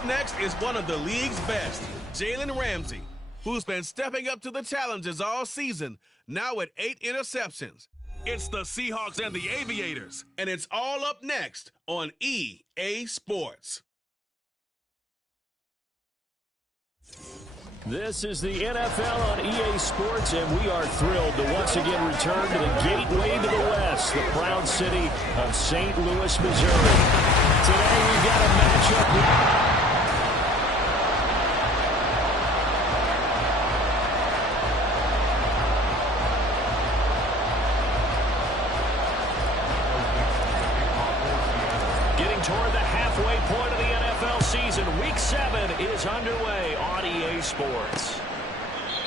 Up next is one of the league's best, Jalen Ramsey, who's been stepping up to the challenges all season, now with 8 interceptions. It's the Seahawks and the Aviators, and it's all up next on EA Sports. This is the NFL on EA Sports, and we are thrilled to once again return to the gateway to the West, the proud city of St. Louis, Missouri. Today we've got a matchup. Toward the halfway point of the NFL season. Week 7 is underway on EA Sports.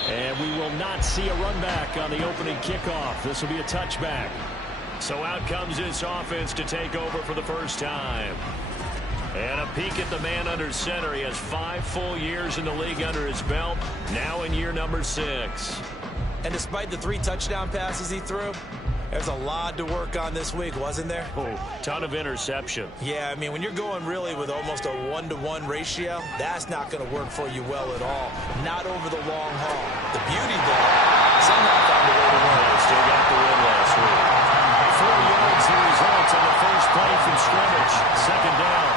And we will not see a run back on the opening kickoff. This will be a touchback. So out comes this offense to take over for the first time. And a peek at the man under center. He has 5 full years in the league under his belt, now in year number 6. And despite the 3 touchdown passes he threw, there's a lot to work on this week, wasn't there? Oh, ton of interception. Yeah, I mean, when you're going really with almost a 1-to-1 ratio, that's not going to work for you well at all. Not over the long haul. The beauty, though, somehow found a way to win. They still got the win last week. 4 yards the result on the first play from scrimmage. Second down.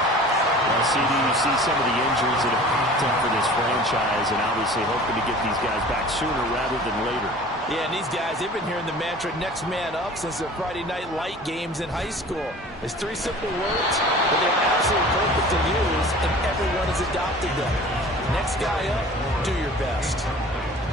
Well, CD, you see some of the injuries that have popped up for this franchise, and obviously hoping to get these guys back sooner rather than later. Yeah, and these guys, they've been hearing the mantra next man up since their Friday night light games in high school. It's 3 simple words, but they're absolutely perfect to use, and everyone has adopted them. Next guy up, do your best.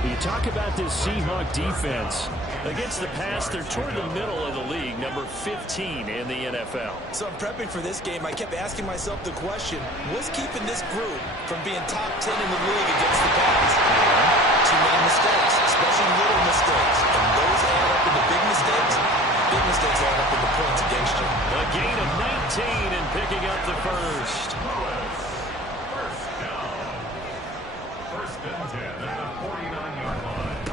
You talk about this Seahawk defense. Against the pass, they're toward the middle of the league, number 15 in the NFL. So I'm prepping for this game. I kept asking myself the question, what's keeping this group from being top 10 in the league against the pass? Too many mistakes, especially little mistakes. And those add up into big mistakes. Big mistakes add up into points against you. A gain of 19 and picking up the first. First and 10 at the 49-yard line.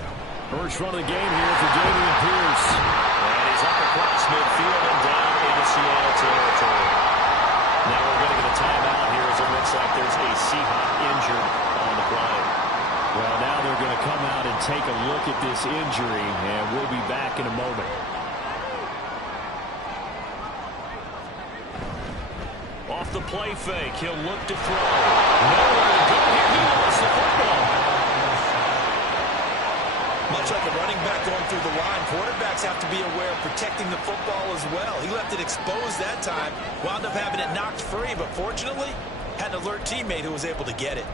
First run of the game here for Dameon Pierce. And he's up across midfield and down into Seattle territory. Now we're going to get a timeout here as it looks like there's a Seahawk injured on the play. Well, now they're going to come out and take a look at this injury, and we'll be back in a moment. Off the play fake, he'll look to throw. Nowhere to go here. He lost the football. Much like a running back going through the line, quarterbacks have to be aware of protecting the football as well. He left it exposed that time, wound up having it knocked free, but fortunately, had an alert teammate who was able to get it.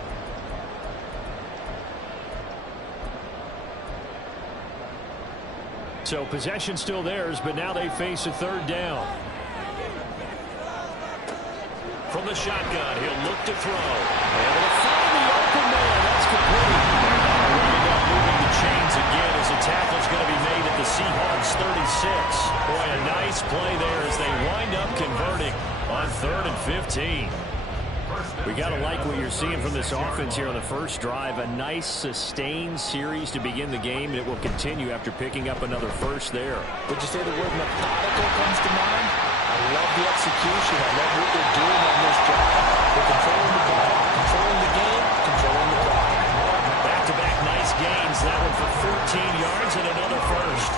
So possession still theirs, but now they face a third down. From the shotgun, he'll look to throw. And he'll find the open man. That's complete. Running up, moving the chains again as the tackle's going to be made at the Seahawks 36. Boy, a nice play there as they wind up converting on 3rd and 15. We got to like what you're seeing from this offense here on the first drive. A nice, sustained series to begin the game, and it will continue after picking up another first there. Would you say the word methodical comes to mind? I love the execution. I love what they're doing on this drive. They're controlling the ball, controlling the game, controlling the clock. Back-to-back nice gains. That one for 14 yards and another first.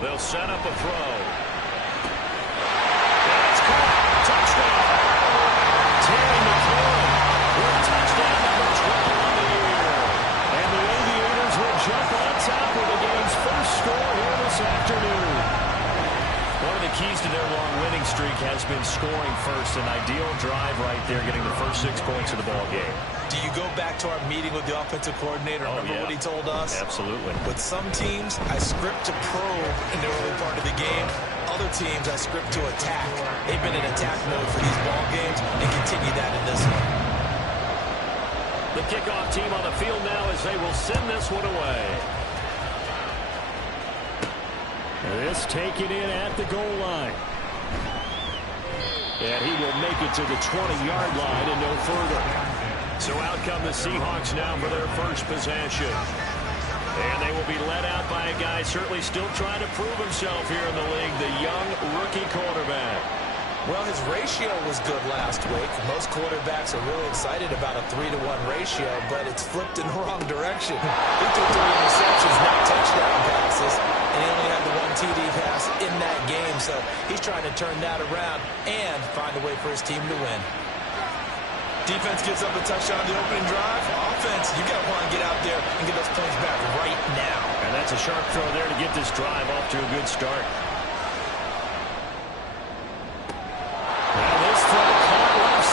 They'll set up a throw. That's caught. Touchdown. Terry McLaurin with touchdown number 12 on the year. And the Aviators will jump on top of the game's first score here this afternoon. One of the keys to their long winning streak has been scoring first. An ideal drive right there, getting the first 6 points of the ball game. Do you go back to our meeting with the offensive coordinator? Remember what he told us? Absolutely. With some teams, I script to probe in the early part of the game. Other teams, I script to attack. They've been in attack mode for these ball games and continue that in this one. The kickoff team on the field now as they will send this one away. This taken in at the goal line. And he will make it to the 20-yard line and no further. So out come the Seahawks now for their first possession. And they will be led out by a guy certainly still trying to prove himself here in the league, the young rookie quarterback. Well, his ratio was good last week. Most quarterbacks are really excited about a 3-to-1 ratio, but it's flipped in the wrong direction. He threw 3 interceptions, no touchdown passes, and he only had the 1 TD pass in that game. So he's trying to turn that around and find a way for his team to win. Defense gives up a touchdown on the opening drive. Offense, you got to want to get out there and get those points back right now. And that's a sharp throw there to get this drive off to a good start.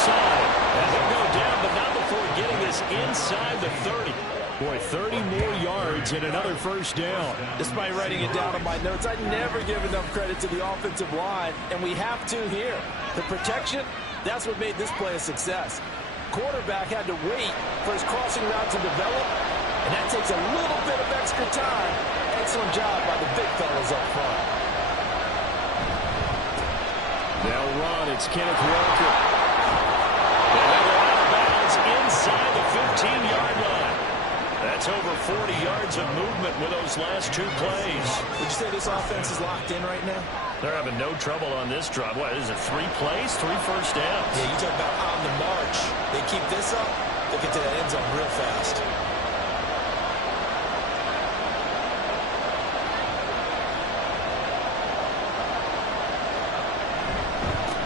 And they'll go down, but not before getting this inside the 30. Boy, 30 more yards and another first down. Despite writing it down on my notes, I never give enough credit to the offensive line, and we have to here. The protection, that's what made this play a success. Quarterback had to wait for his crossing route to develop, and that takes a little bit of extra time. Excellent job by the big fellas up front. They'll run. It's Kenneth Walker. And they'll go out of bounds inside the 15-yard line. That's over 40 yards of movement with those last 2 plays. Would you say this offense is locked in right now? They're having no trouble on this drive. What, is it 3 plays, 3 first downs? Yeah, you talk about on the march. They keep this up, they'll get to that end zone real fast.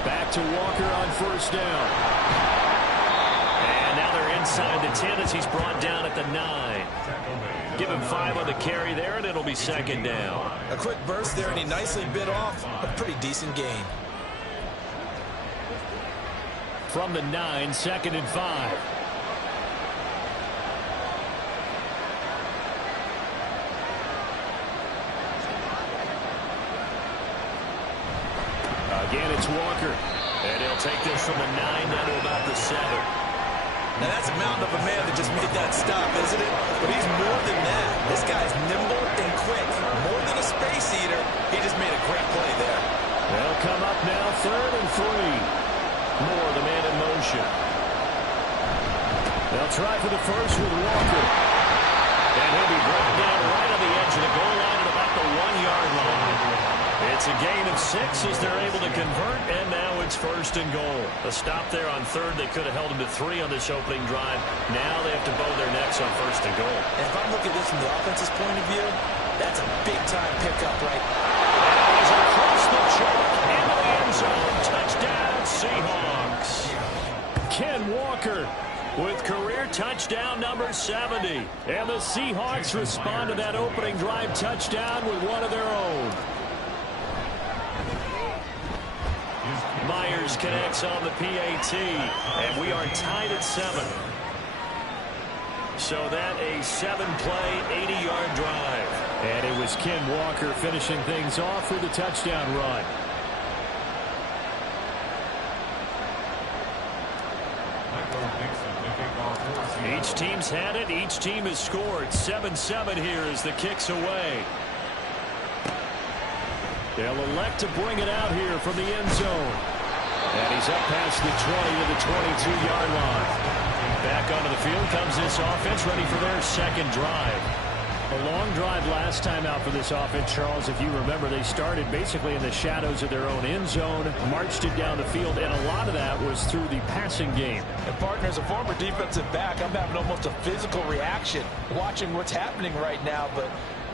Back to Walker on first down. And now they're inside the 10 as he's brought down at the 9. Give him 5 on the carry there, and it'll be second down. A quick burst there, and he nicely bit off a pretty decent gain. From the 9, second and 5. Again, it's Walker. And he'll take this from the 9 down to about the 7. Now, that's a mountain of a man that just made that stop, isn't it? But he's more than that. This guy's nimble and quick. More than a space eater. He just made a great play there. They'll come up now, 3rd and 3. Moore, the man in motion. They'll try for the first with Walker. And he'll be brought down right on the edge of the goal line at about the 1-yard line. It's a gain of 6 as they're able to convert, and now it's 1st and goal. A stop there on 3rd. They could have held him to 3 on this opening drive. Now they have to bow their necks on 1st and goal. And if I'm looking at this from the offense's point of view, that's a big-time pickup, right? And he's across the chalk into the end zone. Touchdown, Seahawks. Ken Walker with career touchdown number 70. And the Seahawks respond to that opening drive touchdown with one of their own. Myers connects on the PAT, and we are tied at 7. So that a 7-play, 80-yard drive. And it was Ken Walker finishing things off with a touchdown run. Each team's had it. Each team has scored. 7-7 here as the kick's away. They'll elect to bring it out here from the end zone. And he's up past the 20 to the 22-yard line. Back onto the field comes this offense, ready for their second drive. A long drive last time out for this offense, Charles. If you remember, they started basically in the shadows of their own end zone, marched it down the field, and a lot of that was through the passing game. And partner, as a former defensive back, I'm having almost a physical reaction watching what's happening right now, but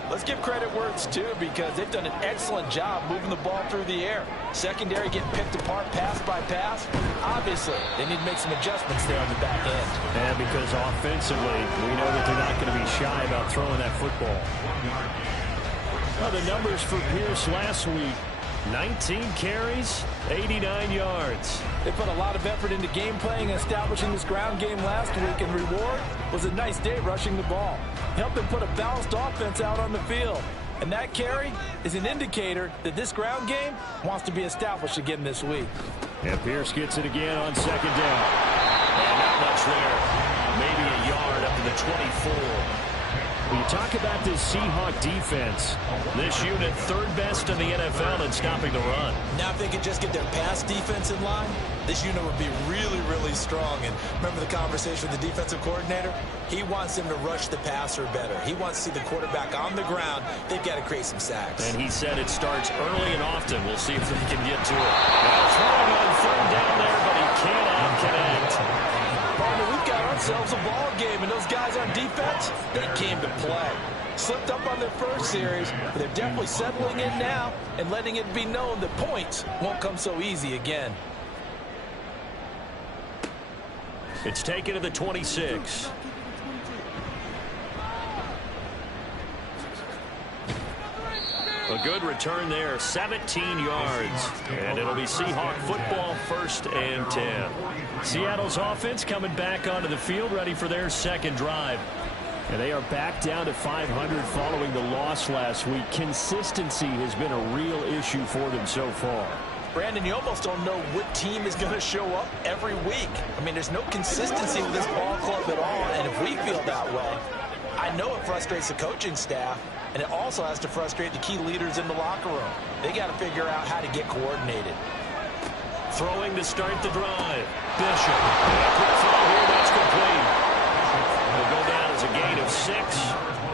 let's give credit where it's due because they've done an excellent job moving the ball through the air. Secondary getting picked apart pass by pass. Obviously, they need to make some adjustments there on the back end. And because offensively, we know that they're not going to be shy about throwing that football. Well, the numbers for Pierce last week, 19 carries, 89 yards. They put a lot of effort into game playing and establishing this ground game last week, and reward was a nice day rushing the ball. Helped them put a balanced offense out on the field. And that carry is an indicator that this ground game wants to be established again this week. And Pierce gets it again on second down. And not much there. Maybe a yard up to the 24. Well, you talk about this Seahawk defense. This unit, third best in the NFL in stopping the run. Now if they could just get their pass defense in line, this unit would be really, really strong. And remember the conversation with the defensive coordinator? He wants them to rush the passer better. He wants to see the quarterback on the ground. They've got to create some sacks. And he said it starts early and often. We'll see if they can get to it. Well, throwing on third down there, but he cannot connect. Partner, we've got ourselves a ball game, and those guys on defense, they came to play. Slipped up on their first series, but they're definitely settling in now and letting it be known that points won't come so easy again. It's taken to the 26. A good return there, 17 yards. And it'll be Seahawk football, 1st and 10. Seattle's offense coming back onto the field, ready for their second drive. And they are back down to 500 following the loss last week. Consistency has been a real issue for them so far. Brandon, you almost don't know what team is going to show up every week. I mean, there's no consistency with this ball club at all, and if we feel that way, I know it frustrates the coaching staff, and it also has to frustrate the key leaders in the locker room. They got to figure out how to get coordinated. Throwing to start the drive. Bishop. Quick throw here, that's complete. It'll go down as a gain of 6,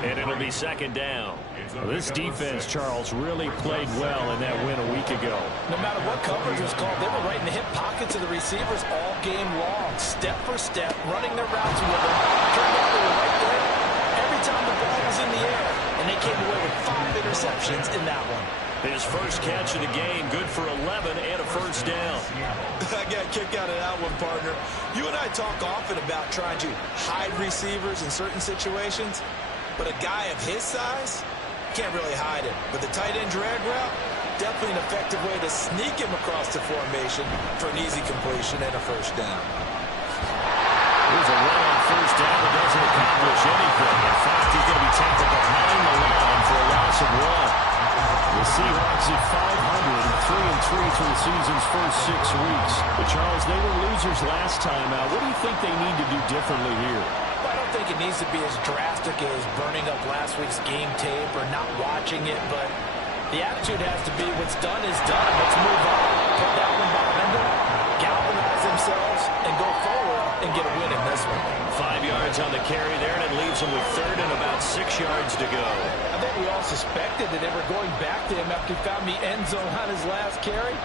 and it'll be 2nd down. Well, this defense, Charles, really played well in that win a week ago. No matter what coverage was called, they were right in the hip pockets of the receivers all game long, step for step, running their routes with them. Turned out they were right there every time the ball was in the air, and they came away with 5 interceptions in that one. His first catch of the game, good for 11 and a 1st down. I got a kick out of that one, partner. You and I talk often about trying to hide receivers in certain situations, but a guy of his size can't really hide him. But the tight end drag route, definitely an effective way to sneak him across the formation for an easy completion and a 1st down. Here's a run on 1st down that doesn't accomplish anything. In fact, he's going to be tackled behind the line for a loss of 1. The Seahawks at 500, 3-3 through the season's first 6 weeks. But Charles, they were losers last time out. What do you think they need to do differently here? I don't think it needs to be as drastic as burning up last week's game tape or not watching it, but the attitude has to be what's done is done. Let's move on, put that one behind them, galvanize themselves, and go forward and get a win in this one. 5 yards on the carry there, and it leaves them with 3rd and about 6 yards to go. I think we all suspected that they were going back to him after he found the end zone on his last carry,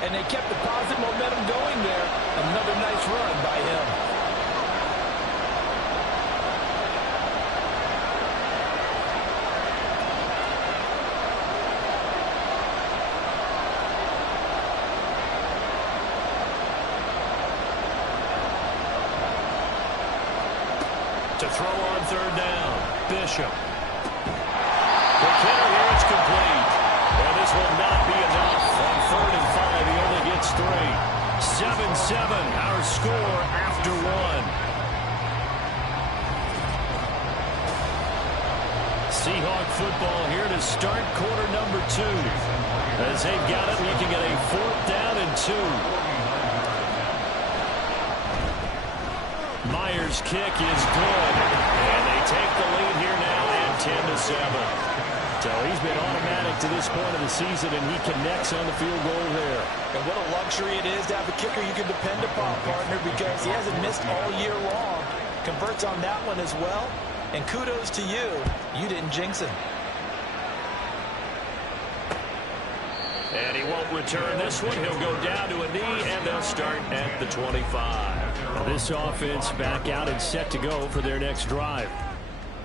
and they kept the positive momentum going there. Another nice run by him. To throw on 3rd down, Bishop. The kicker here, it's complete. And this will not be enough. On 3rd and 5, he only gets 3. 7-7, our score after 1. Seahawk football here to start quarter number 2. As they've got it looking at a 4th down and 2. Myers' kick is good, and they take the lead here now at 10-7. So he's been automatic to this point of the season, and he connects on the field goal there. And what a luxury it is to have a kicker you can depend upon, partner, because he hasn't missed all year long. Converts on that one as well, and kudos to you. You didn't jinx him. And he won't return this one. He'll go down to a knee, and they'll start at the 25. Now this offense back out and set to go for their next drive.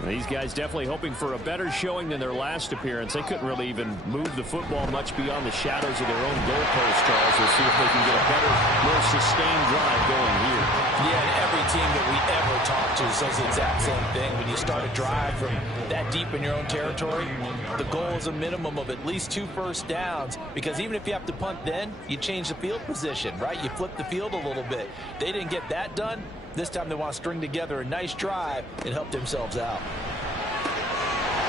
These guys definitely hoping for a better showing than their last appearance. They couldn't really even move the football much beyond the shadows of their own goalpost, Charles. We'll see if they can get a better, more sustained drive going here. Yeah, and every team that we ever talk to says the exact same thing. When you start a drive from that deep in your own territory, the goal is a minimum of at least 2 first downs, because even if you have to punt then, you change the field position, right? You flip the field a little bit. They didn't get that done. This time they want to string together a nice drive and help themselves out.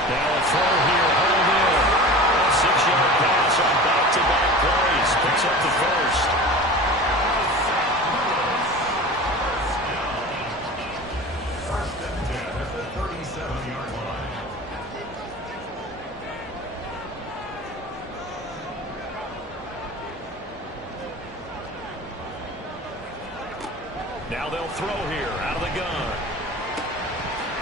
Now a throw here, hold in. A 6-yard pass on back-to-back plays. Picks up the first. First and 10 at the 37-yard line. Now they'll throw here out of the gun.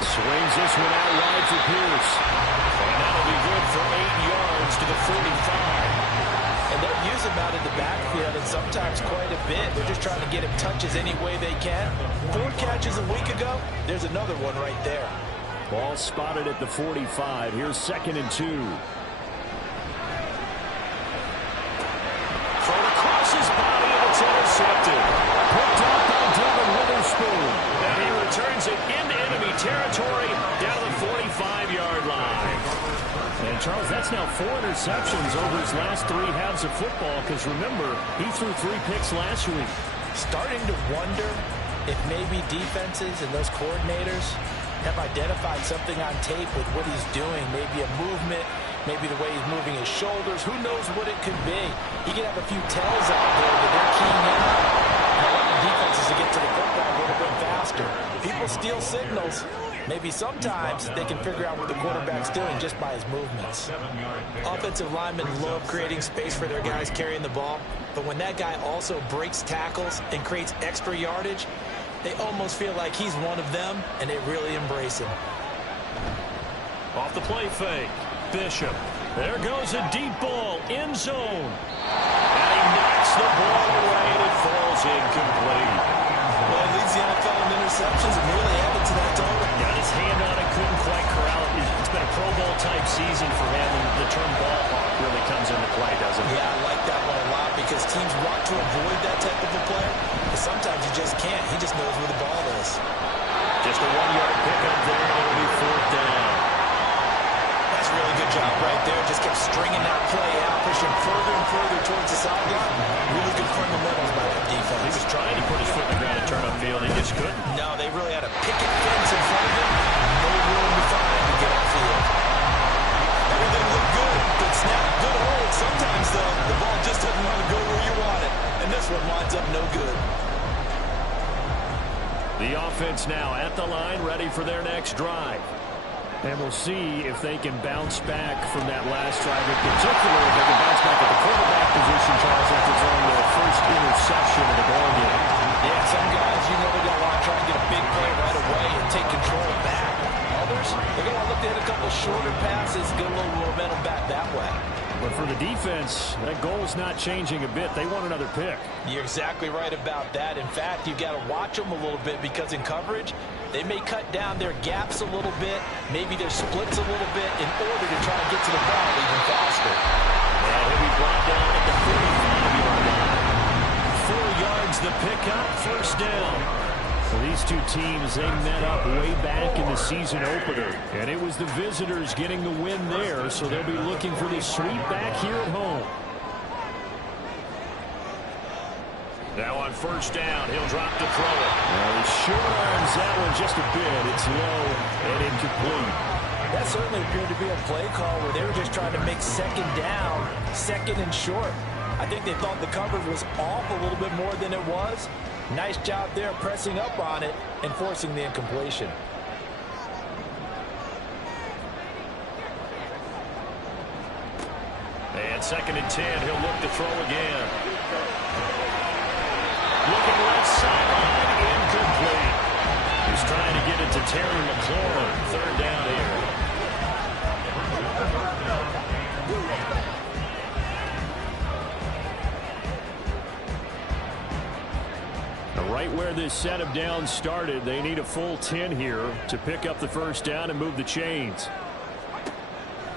Swings this one out wide for Pierce. And that'll be good for 8 yards to the 45. And they'll use him out in the backfield, and sometimes quite a bit. They're just trying to get him touches any way they can. 4 catches a week ago. There's another one right there. Ball spotted at the 45. Here's 2nd and 2. Thrown across his body, and it's intercepted. Picked up by Devin Witherspoon. And he returns it into enemy territory down to the 45-yard line. And, Charles, that's now 4 interceptions over his last 3 halves of football, because, remember, he threw 3 picks last week. Starting to wonder if maybe defenses and those coordinators have identified something on tape with what he's doing, maybe a movement, maybe the way he's moving his shoulders. Who knows what it could be? He could have a few tells out there that they're keying in on, and allowing defenses to get to the football a little bit faster. People steal signals. Maybe sometimes they can figure out what the quarterback's doing just by his movements. Offensive linemen love creating space for their guys carrying the ball, but when that guy also breaks tackles and creates extra yardage, they almost feel like he's one of them, and they really embrace him. Off the play fake, Bishop. There goes a deep ball, end zone. And he knocks the ball away, and it falls incomplete. Well, he leads the NFL in interceptions and really added to that total. Got his hand on it, couldn't quite corral it. It's been a Pro Bowl-type season for him, and the term ball hawk really comes into play, doesn't it? Yeah, I like that one a lot because teams want to avoid that type of a player, but sometimes you just can't. He just knows where the ball is. Just a 1-yard pickup there, and it'll be 4th down. That's a really good job right there. Just kept stringing that play out, pushing further and further towards the sideline. Really good fundamentals by that defense. He was trying to put his foot in the ground and turn upfield. He just couldn't. No, they really had a picket fence in front of him. No room to find to get upfield. Everything looked good. Good snap, good hold. Sometimes, though, the ball just doesn't want to go where you want it. And this one winds up no good. The offense now at the line, ready for their next drive. And we'll see if they can bounce back from that last drive, in particular if they can bounce back at the quarterback position, Charles, after throwing their first interception of the ball game. Yeah, some guys, they're going to want to try and get a big play right away and take control back. Others, they're going to look to hit a couple shorter passes, get a little momentum back that way. But for the defense, that goal's not changing a bit. They want another pick. You're exactly right about that. In fact, you've got to watch them a little bit because in coverage, they may cut down their gaps a little bit, maybe their splits a little bit in order to try and get to the ball even faster. And he'll be brought down at the 45-yard line. 4 yards the pickup, 1st down. Well, these two teams, they met up way back in the season opener. And it was the visitors getting the win there, so they'll be looking for this sweep back here at home. Now on 1st down, he'll drop to throw it. Well, he short arms that one just a bit. It's low and incomplete. That certainly appeared to be a play call where they were just trying to make 2nd down, 2nd and short. I think they thought the coverage was off a little bit more than it was. Nice job there pressing up on it and forcing the incompletion. And 2nd and 10, he'll look to throw again. Looking left sideline, incomplete. He's trying to get it to Terry McLaurin. 3rd down here. Right where this set of downs started, they need a full 10 here to pick up the 1st down and move the chains.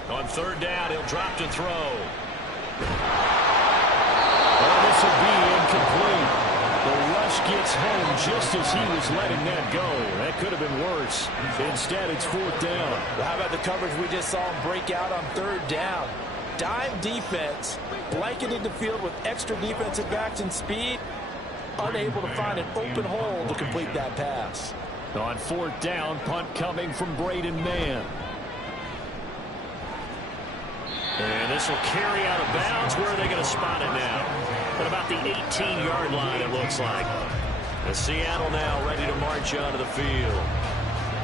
On 3rd down, he'll drop to throw. Oh, this will be incomplete. The rush gets home just as he was letting that go. That could have been worse. Instead, it's 4th down. Well, how about the coverage we just saw him break out on 3rd down? Dime defense, blanketed the field with extra defensive backs and speed, unable to find an open hole to complete that pass. On 4th down, punt coming from Braden Mann. And this will carry out of bounds. Where are they going to spot it now? At about the 18-yard line, it looks like. And Seattle now ready to march onto the field.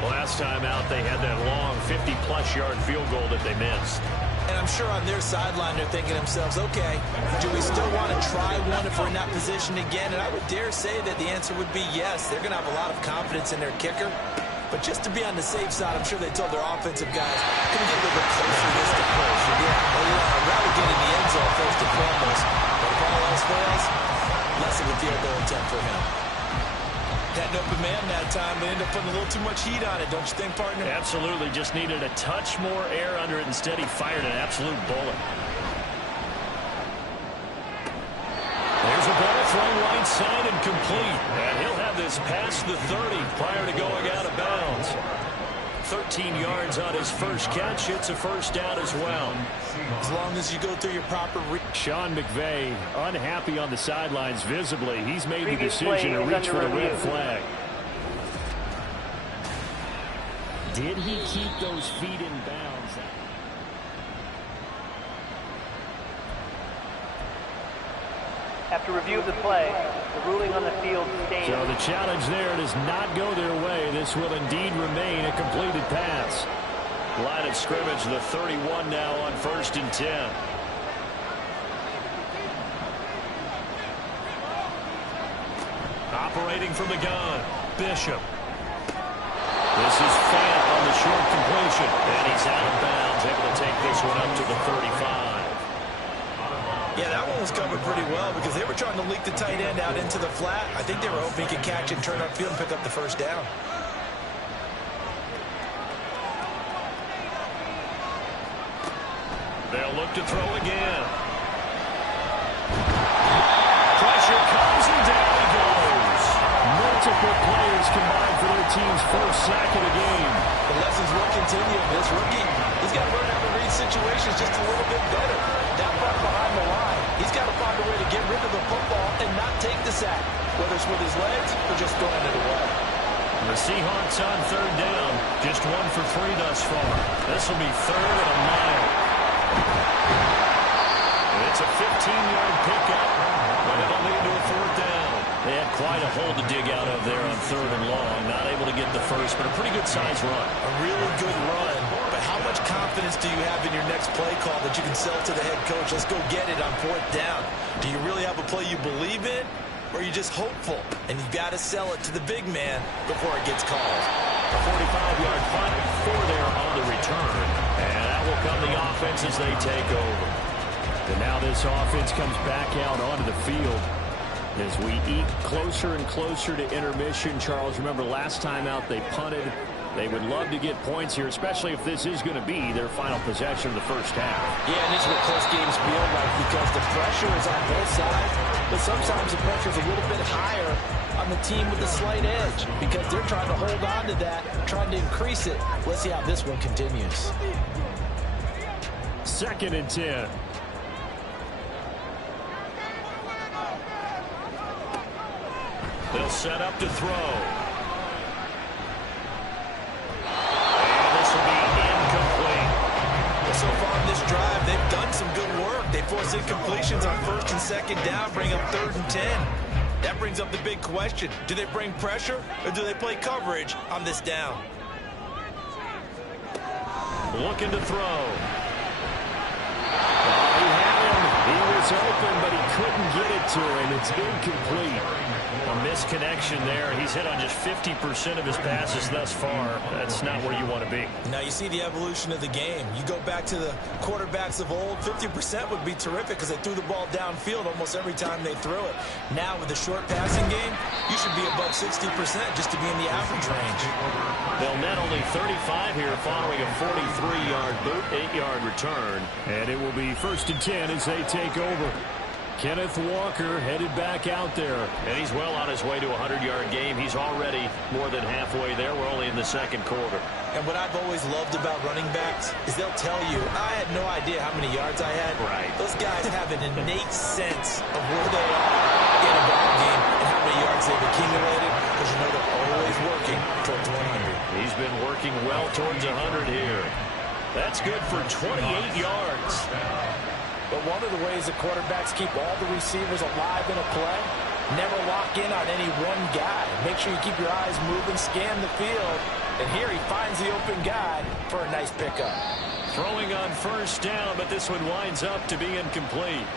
Last time out, they had that long 50-plus yard field goal that they missed. And I'm sure on their sideline they're thinking to themselves, okay, do we still want to try one if we're in that position again? And I would dare say that the answer would be yes. They're going to have a lot of confidence in their kicker. But just to be on the safe side, I'm sure they told their offensive guys, going to get a little bit closer to this approach. I'd rather get in the end zone first and foremost. But if all else fails, less of a field goal attempt for him. Had an open man that time, but ended up putting a little too much heat on it, don't you think, partner? Absolutely. Just needed a touch more air under it. Instead, he fired an absolute bullet. There's a ball thrown right side and complete. And he'll have this past the 30 prior to going out of bounds. 13 yards on his first catch. It's a first down as well. As long as you go through your proper Sean McVay unhappy on the sidelines visibly. He's made the decision to reach for the red flag. Did he keep those feet in bounds? After review of the play, the ruling on the field stands. So the challenge there does not go their way. This will indeed remain a completed pass. Line of scrimmage, the 31 now on 1st and 10. Operating from the gun, Bishop. This is Fant on the short completion. And he's out of bounds, able to take this one up to the 35. Yeah, that one was covered pretty well because they were trying to leak the tight end out into the flat. I think they were hoping he could catch it, turn upfield, and pick up the first down. They'll look to throw again. Pressure comes and down he goes. Multiple players combined for their team's first sack of the game. The lessons will continue. This rookie, he's got to learn how to read situations just a little bit better. Down far behind the line, he's got to find a way to get rid of the football and not take the sack, whether it's with his legs or just throwing it away. The Seahawks on 3rd down, just 1 for 3 thus far. This will be 3rd and a mile. It's a 15-yard pickup, but it'll lead to a 4th down. They had quite a hole to dig out of there on 3rd and long. Not able to get the first, but a pretty good-sized run. A really good run, but how much confidence do you have in your next play call that you can sell to the head coach? Let's go get it on 4th down. Do you really have a play you believe in, or are you just hopeful? And you've got to sell it to the big man before it gets called. A 45-yard punt, 4 there on the return. And that will come the offense as they take over. And now this offense comes back out onto the field as we eke closer and closer to intermission. Charles, remember last time out they punted. They would love to get points here, especially if this is going to be their final possession of the first half. Yeah, and this is what close games feel like because the pressure is on both sides, but sometimes the pressure is a little bit higher on the team with the slight edge because they're trying to hold on to that, trying to increase it. Let's see how this one continues. 2nd and 10. They'll set up to throw. And this will be incomplete. Well, so far in this drive, they've done some good work. They force incompletions on 1st and 2nd down, bring up 3rd and 10. That brings up the big question. Do they bring pressure or do they play coverage on this down? Looking to throw. He had him. He was open, but he couldn't get it to him. It's incomplete. A misconnection there. He's hit on just 50% of his passes thus far. That's not where you want to be. Now you see the evolution of the game. You go back to the quarterbacks of old, 50% would be terrific because they threw the ball downfield almost every time they threw it. Now with the short passing game, you should be above 60% just to be in the average range. They'll net only 35 here following a 43-yard boot, 8-yard return. And it will be 1st and 10 as they take over. Kenneth Walker headed back out there. And he's well on his way to a 100-yard game. He's already more than halfway there. We're only in the 2nd quarter. And what I've always loved about running backs is they'll tell you, I had no idea how many yards I had. Right. Those guys have an innate sense of where they are in a ball game and how many yards they've accumulated because you know they're always working towards 100. He's been working well towards 100 here. That's good for 28 yards. But one of the ways that quarterbacks keep all the receivers alive in a play, never lock in on any one guy. Make sure you keep your eyes moving, scan the field. And here he finds the open guy for a nice pickup. Throwing on 1st down, but this one winds up to be incomplete.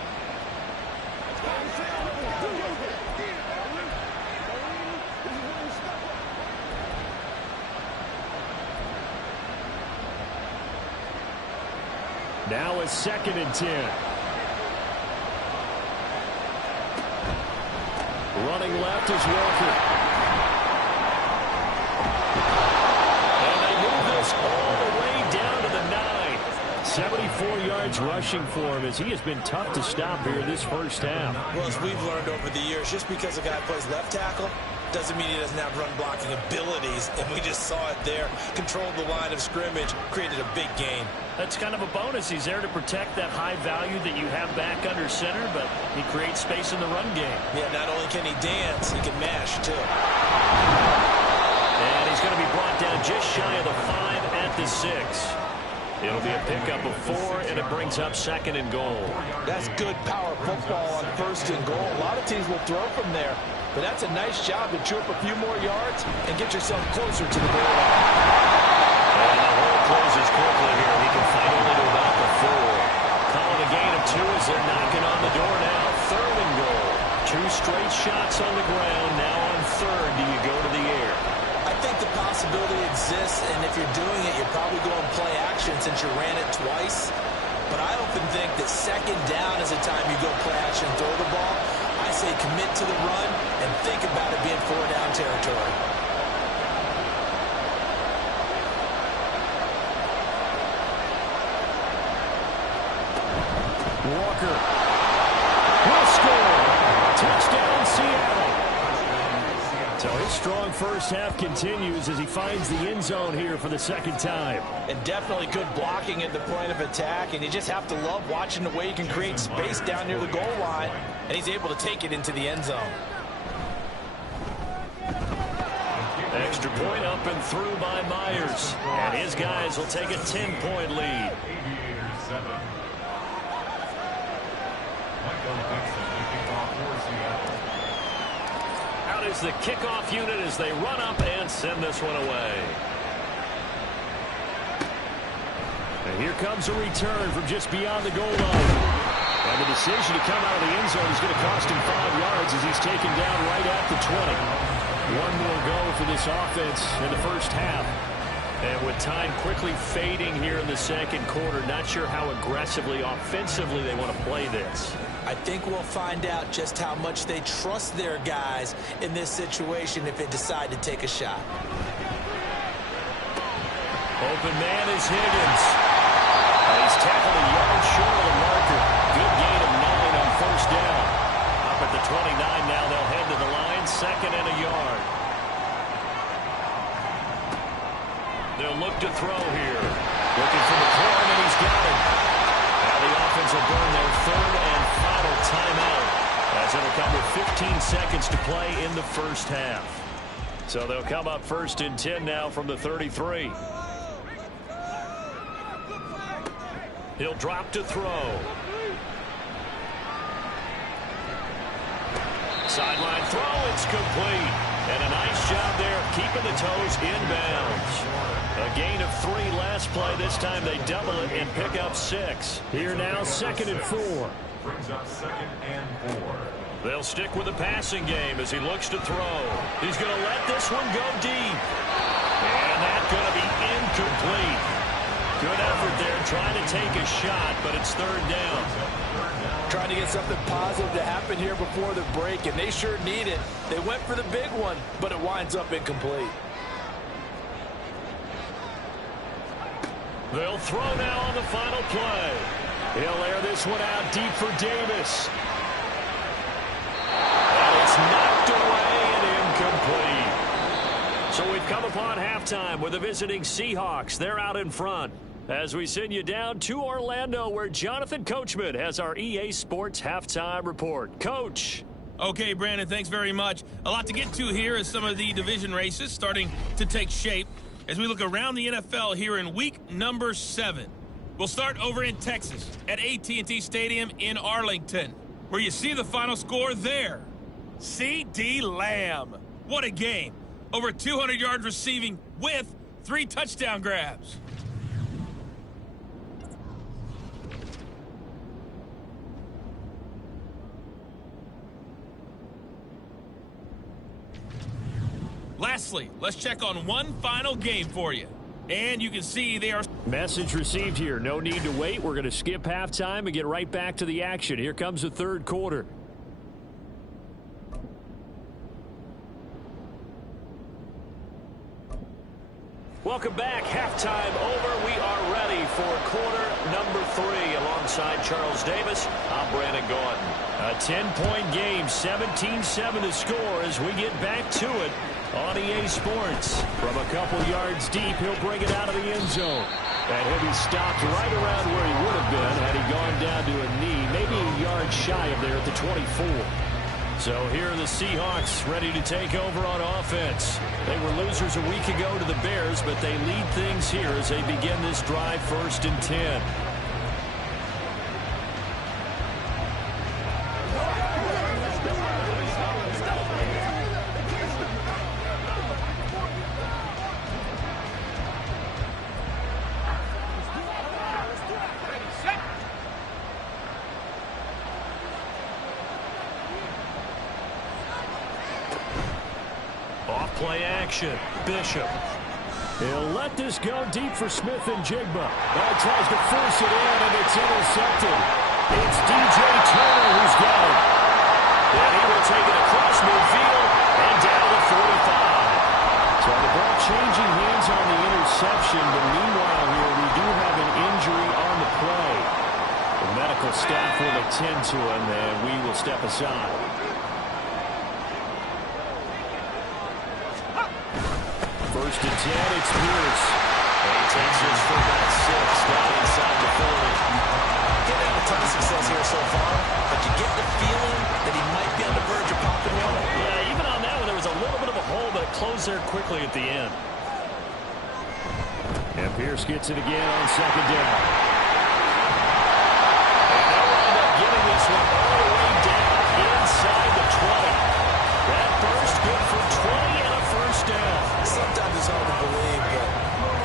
Now it's 2nd and 10. Running left is Walker. And they move this all the way down to the 9. 74 yards rushing for him as he has been tough to stop here this first half. Well, as we've learned over the years, just because a guy plays left tackle doesn't mean he doesn't have run blocking abilities, and we just saw it there. Controlled the line of scrimmage, created a big gain. That's kind of a bonus. He's there to protect that high value that you have back under center, but he creates space in the run game. Yeah, not only can he dance, he can mash, too. And he's going to be brought down just shy of the 5 at the 6. It'll be a pickup of 4, and it brings up 2nd and goal. That's good power football on 1st and goal. A lot of teams will throw from there, but that's a nice job to chew up a few more yards and get yourself closer to the goal line. And the hole closes quickly here. He can fight only to about the 4. Calling a gain of 2 as they're knocking on the door now. 3rd and goal. 2 straight shots on the ground. Now on 3rd, do you go to the air? I think the possibility exists, and if you're doing it, you're probably going play action since you ran it twice. But I often think that 2nd down is the time you go play action and throw the ball. I say commit to the run and think about it being 4-down territory. Walker will score. Touchdown, Seattle. So his strong first half continues as he finds the end zone here for the 2nd time. And definitely good blocking at the point of attack, and you just have to love watching the way he can create space down near the goal line, and he's able to take it into the end zone. Extra point up and through by Myers. And his guys will take a 10-point lead. Aviators 7. Out is the kickoff unit as they run up and send this one away. And here comes a return from just beyond the goal line. And the decision to come out of the end zone is going to cost him 5 yards as he's taken down right at the 20. One more go for this offense in the first half. And with time quickly fading here in the 2nd quarter, not sure how aggressively, offensively they want to play this. I think we'll find out just how much they trust their guys in this situation if they decide to take a shot. Open man is Higgins. And he's tackled a yard short of the marker. Good gain of 9 on 1st down. Up at the 29 now, they'll head to the line. 2nd and a yard. They'll look to throw here. Looking for the corner, and he's got it. Now the offense will burn their 3rd and final timeout, as it'll come with 15 seconds to play in the first half. So they'll come up 1st and 10 now from the 33. He'll drop to throw. Sideline throw, it's complete. And a nice job there of keeping the toes inbounds. A gain of 3 last play. This time they double it and pick up 6. Here now, 2nd and 4. Brings up 2nd and 4. They'll stick with the passing game as he looks to throw. He's going to let this one go deep. And that's going to be incomplete. Good effort there trying to take a shot, but it's 3rd down. Trying to get something positive to happen here before the break, and they sure need it. They went for the big one, but it winds up incomplete. They'll throw now on the final play. He'll air this one out deep for Davis. And it's knocked away and incomplete. So we've come upon halftime with the visiting Seahawks. They're out in front. As we send you down to Orlando, where Jonathan Coachman has our EA Sports Halftime Report. Coach. Okay, Brandon, thanks very much. A lot to get to here as some of the division races starting to take shape as we look around the NFL here in week number 7. We'll start over in Texas at AT&T Stadium in Arlington, where you see the final score there. C.D. Lamb. What a game. Over 200 yards receiving with 3 touchdown grabs. Lastly, let's check on one final game for you. And you can see they are... Message received here. No need to wait. We're going to skip halftime and get right back to the action. Here comes the third quarter. Welcome back. Halftime over. We are ready for quarter number 3. Alongside Charles Davis, I'm Brandon Gordon. A 10-point game, 17-7 to score as we get back to it on EA Sports. From a couple yards deep, he'll bring it out of the end zone. And he'll be stopped right around where he would have been had he gone down to a knee, maybe a yard shy of there at the 24. So here are the Seahawks ready to take over on offense. They were losers a week ago to the Bears, but they lead things here as they begin this drive 1st and 10. Play action. Bishop. He'll let this go deep for Smith and Jigba. Now tries to force it in, and it's intercepted. It's DJ Turner who's got it. And he will take it across midfield and down to 45. So the ball changing hands on the interception, but meanwhile here we do have an injury on the play. The medical staff will attend to him, and we will step aside. First and 10, it's Pierce. And he takes this for about 6 down inside the 40. Didn't have a ton of success here so far, but you get the feeling that he might be on the verge of popping one. Yeah, even on that one, there was a little bit of a hole, but it closed there quickly at the end. And Pierce gets it again on 2nd down. And they'll wind up getting this one all the way down inside the 20. That burst good for 20 and a first down. Sometimes it's hard to believe, but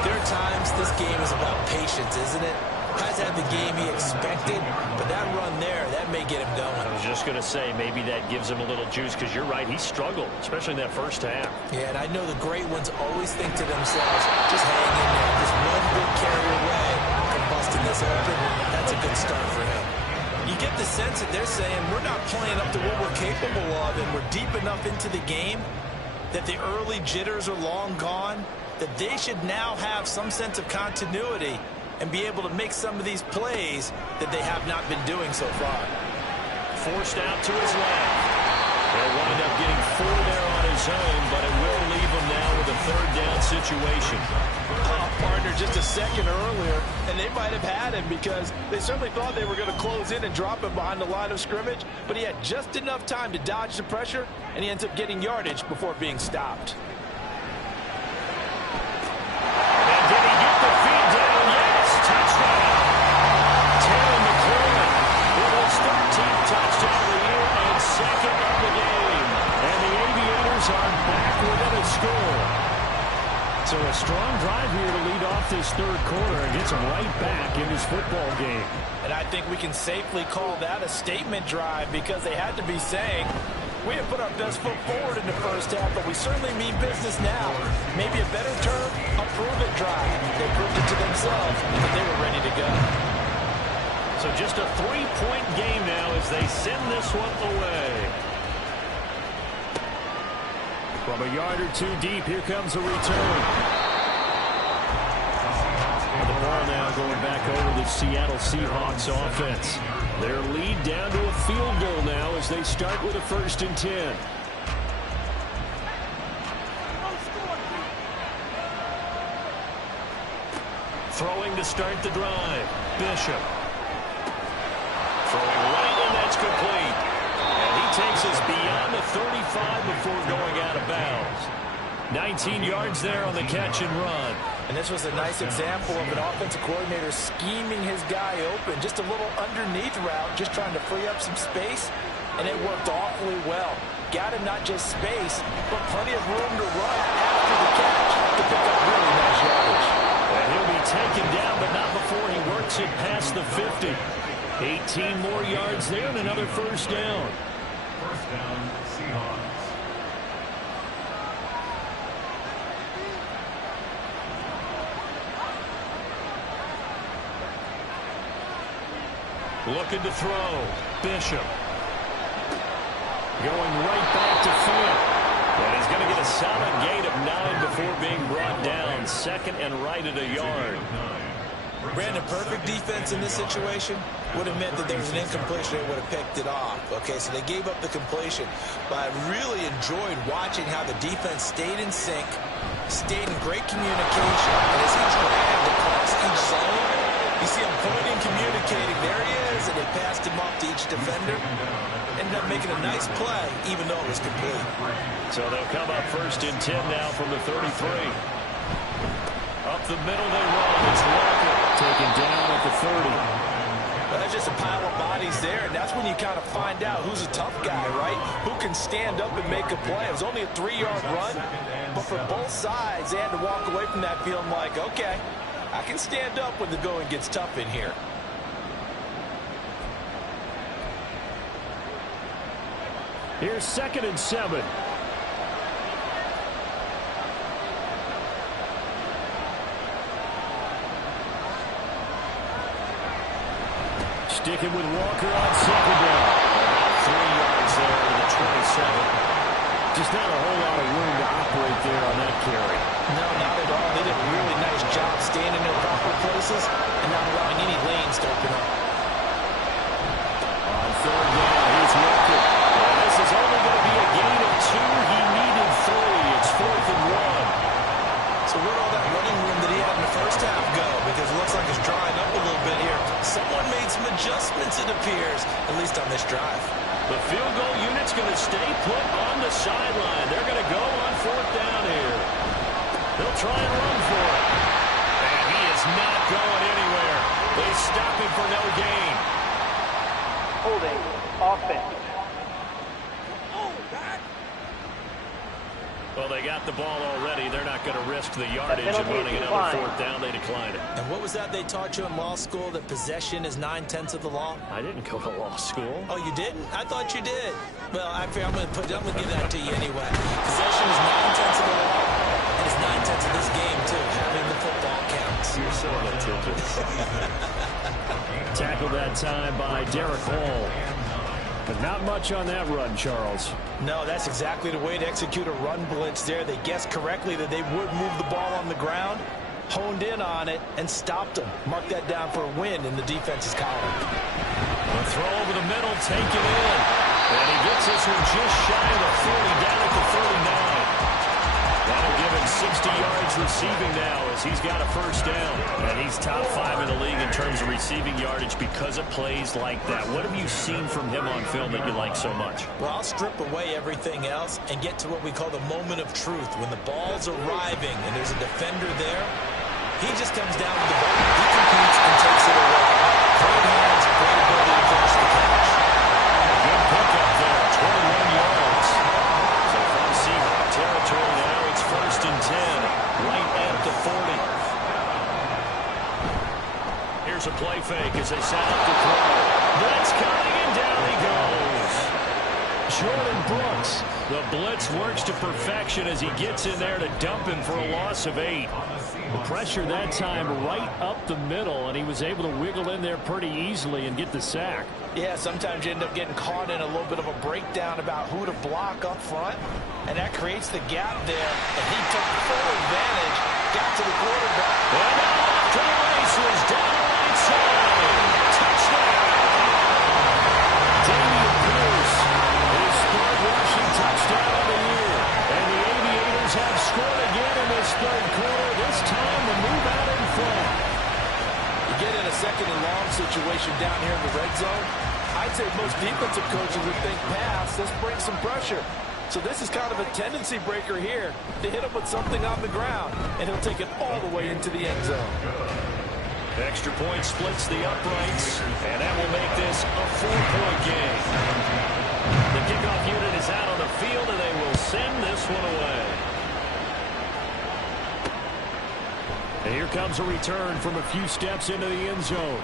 there are times this game is about patience, isn't it? Has had the game he expected, but that run there, that may get him going. I was just going to say, maybe that gives him a little juice, because you're right, he struggled, especially in that first half. Yeah, and I know the great ones always think to themselves, just hang in there, just one good carry away from busting this open. That's a good start for him. You get the sense that they're saying, we're not playing up to what we're capable of, and we're deep enough into the game that the early jitters are long gone, that they should now have some sense of continuity and be able to make some of these plays that they have not been doing so far. Forced out to his left. He'll wind up getting 4 there on his own, but it will leave him now with a 3rd down situation. Partner just a second earlier, and they might have had him because they certainly thought they were going to close in and drop him behind the line of scrimmage, but he had just enough time to dodge the pressure, and he ends up getting yardage before being stopped. And did he get the feed down? Yes, touchdown. Terry McLaurin with his 13th touchdown of the year and 2nd of the game. And the Aviators are back within a score. So a strong drive here to lead off this 3rd quarter and gets him right back in this football game. And I think we can safely call that a statement drive because they had to be saying, we have put our best foot forward in the first half, but we certainly mean business now. Maybe a better term, a prove-it drive. They proved it to themselves, but they were ready to go. So just a 3-point game now as they send this one away. From a yard or 2 deep, here comes a return. And the ball now going back over the Seattle Seahawks offense. Their lead down to a field goal now as they start with a 1st and 10. Throwing to start the drive. Bishop. Throwing right, and that's complete. And he takes us beyond the 35 before going out of bounds. 19 yards there on the catch and run. And this was a nice example of an offensive coordinator scheming his guy open. Just a little underneath route, just trying to free up some space, and it worked awfully well. Got him not just space, but plenty of room to run after the catch to pick up really nice yardage. And he'll be taken down, but not before he works it past the 50. 18 more yards there and another 1st down. First down, Seahawks. Looking to throw. Bishop. Going right back to field. And he's going to get a solid gain of 9 before being brought down. Second and right at a yard. Brandon, perfect defense in this situation would have meant that there was an incompletion. They would have picked it off. Okay, so they gave up the completion. But I really enjoyed watching how the defense stayed in sync, stayed in great communication. And as he dragged across each zone, you see him pointing, communicating. There he is, and they passed him off to each defender. Ended up making a nice play, even though it was complete. So they'll come up first and 10 now from the 33. Up the middle they run. It's Walker taken down at the 30. Well, that's just a pile of bodies there, and that's when you kind of find out who's a tough guy, right? Who can stand up and make a play. It was only a 3-yard run, but for both sides, they had to walk away from that feeling like, okay, I can stand up when the going gets tough in here. Here's 2nd and 7. Sticking with Walker on 2nd down. 3 yards there to the 27. Just not a whole lot of room to operate there on that carry. No, not at all. They did a really nice job staying in their proper places and not allowing any lanes to open up. On 3rd down, here's Walker. Well, this is only going to be a gain of 2. He needed 3. It's 4th and 1. So where'd all that running room that he had in the first half go? Because it looks like it's drying up a little bit here. Someone made some adjustments, it appears, at least on this drive. The field goal unit's going to stay put on the sideline. They're going to go on 4th down here. They'll try and run for it. And he is not going anywhere. They stop him for no gain. Holding offense. Well, they got the ball already. They're not going to risk the yardage and running another 4th down. They declined it. And what was that they taught you in law school, that possession is 9/10 of the law? I didn't go to law school. Oh, you didn't? I thought you did. Well, I'm going to give that to you anyway. Possession is 9/10 of the law, and it's 9/10 of this game, too. Having the football counts. You're so litigious. Tackled that time by Derek Hall. But not much on that run, Charles. No, that's exactly the way to execute a run blitz there. They guessed correctly that they would move the ball on the ground, honed in on it, and stopped them. Mark that down for a win in the defense's column. A throw over the middle, taken in. And he gets this one just shy of the 40, down at the 39. That'll give him 60 yards receiving now as he's got a 1st down. And he's top 5 in the league in terms of receiving yardage because of plays like that. What have you seen from him on film that you like so much? Well, I'll strip away everything else and get to what we call the moment of truth. When the ball's arriving and there's a defender there, he just comes down with the ball. He competes and takes it away. Great hands, great ability to finish the catch. Good pickup there, 21 yards. So from Seahawk territory now, it's 1st and 10, right at the 40. Here's a play fake as they set up the throw. Blitz coming, and down he goes. Jordan Brooks. The blitz works to perfection as he gets in there to dump him for a loss of 8. The pressure that time right up the middle, and he was able to wiggle in there pretty easily and get the sack. Yeah, sometimes you end up getting caught in a little bit of a breakdown about who to block up front, and that creates the gap there, and he took full advantage, got to the quarterback. And now off to the races, down the right side. Touchdown! Damian Pierce, his 3rd rushing touchdown of the year. And the Aviators have scored again in this 3rd quarter, this time to move out in front. You get in a 2nd and long situation down here in the red zone, I'd say most defensive coaches would think pass, let's bring some pressure. So this is kind of a tendency breaker here to hit him with something on the ground, and he'll take it all the way into the end zone. Extra point splits the uprights, and that will make this a 4-point game. The kickoff unit is out on the field, and they will send this one away. And here comes a return from a few steps into the end zone.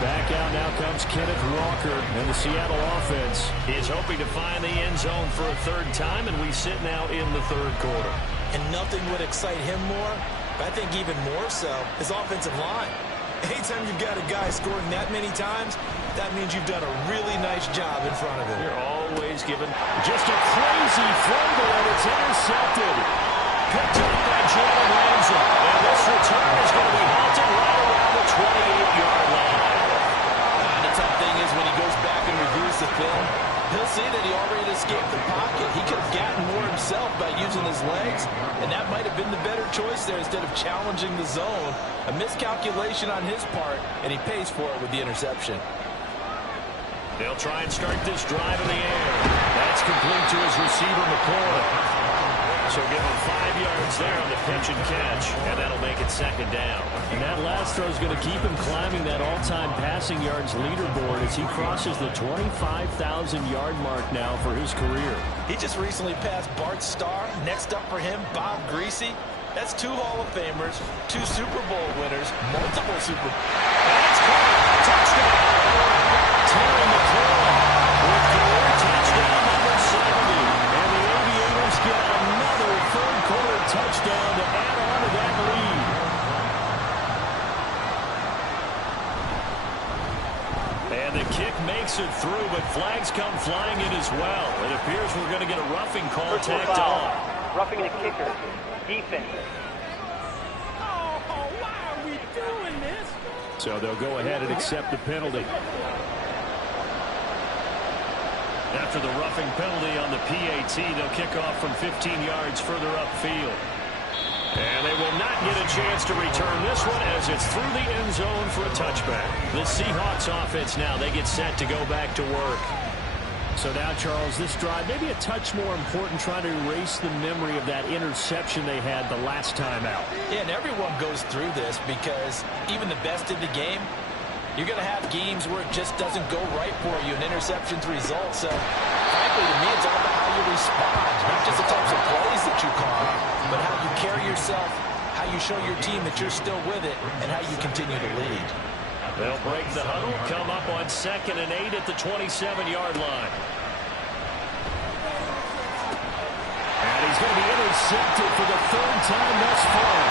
Back out now comes Kenneth Walker, and the Seattle offense is hoping to find the end zone for a 3rd time, and we sit now in the 3rd quarter. And nothing would excite him more, but I think even more so, his offensive line. Anytime you've got a guy scoring that many times, that means you've done a really nice job in front of him. You're always given just a crazy fumble, and it's intercepted. Picked up by Jalen Ramsey. And this return is going to be halted right around the 28-yard line. And the tough thing is when he goes back and reviews the film, he'll see that he already escaped the pocket. He could have gotten more himself by using his legs, and that might have been the better choice there instead of challenging the zone. A miscalculation on his part, and he pays for it with the interception. They'll try and start this drive in the air. That's complete to his receiver, McCoy. So give him 5 yards there on the pitch and catch, and that'll make it second down. And that last throw is going to keep him climbing that all-time passing yards leaderboard as he crosses the 25,000-yard mark now for his career. He just recently passed Bart Starr. Next up for him, Bob Greasy. That's 2 Hall of Famers, 2 Super Bowl winners, multiple Super Bowl. That's caught. Touchdown. Terry McLaurin with career touchdown number 70. And the Aviators get another third-quarter touchdown to add on to that lead. And the kick makes it through, but flags come flying in as well. It appears we're going to get a roughing call tacked on. Roughing the kicker. Defense. Oh, why are we doing this? So they'll go ahead and accept the penalty. After the roughing penalty on the PAT, they'll kick off from 15 yards further upfield. And they will not get a chance to return this one as it's through the end zone for a touchback. The Seahawks offense now, they get set to go back to work. So now, Charles, this drive maybe a touch more important, trying to erase the memory of that interception they had the last time out. Yeah, and everyone goes through this because even the best in the game, you're going to have games where it just doesn't go right for you, and interceptions result. So, frankly, to me, it's all about how you respond, not just the types of plays that you call, but how you carry yourself, how you show your team that you're still with it, and how you continue to lead. They'll break the huddle, come up on 2nd and 8 at the 27-yard line. And he's going to be intercepted for the 3rd time thus far.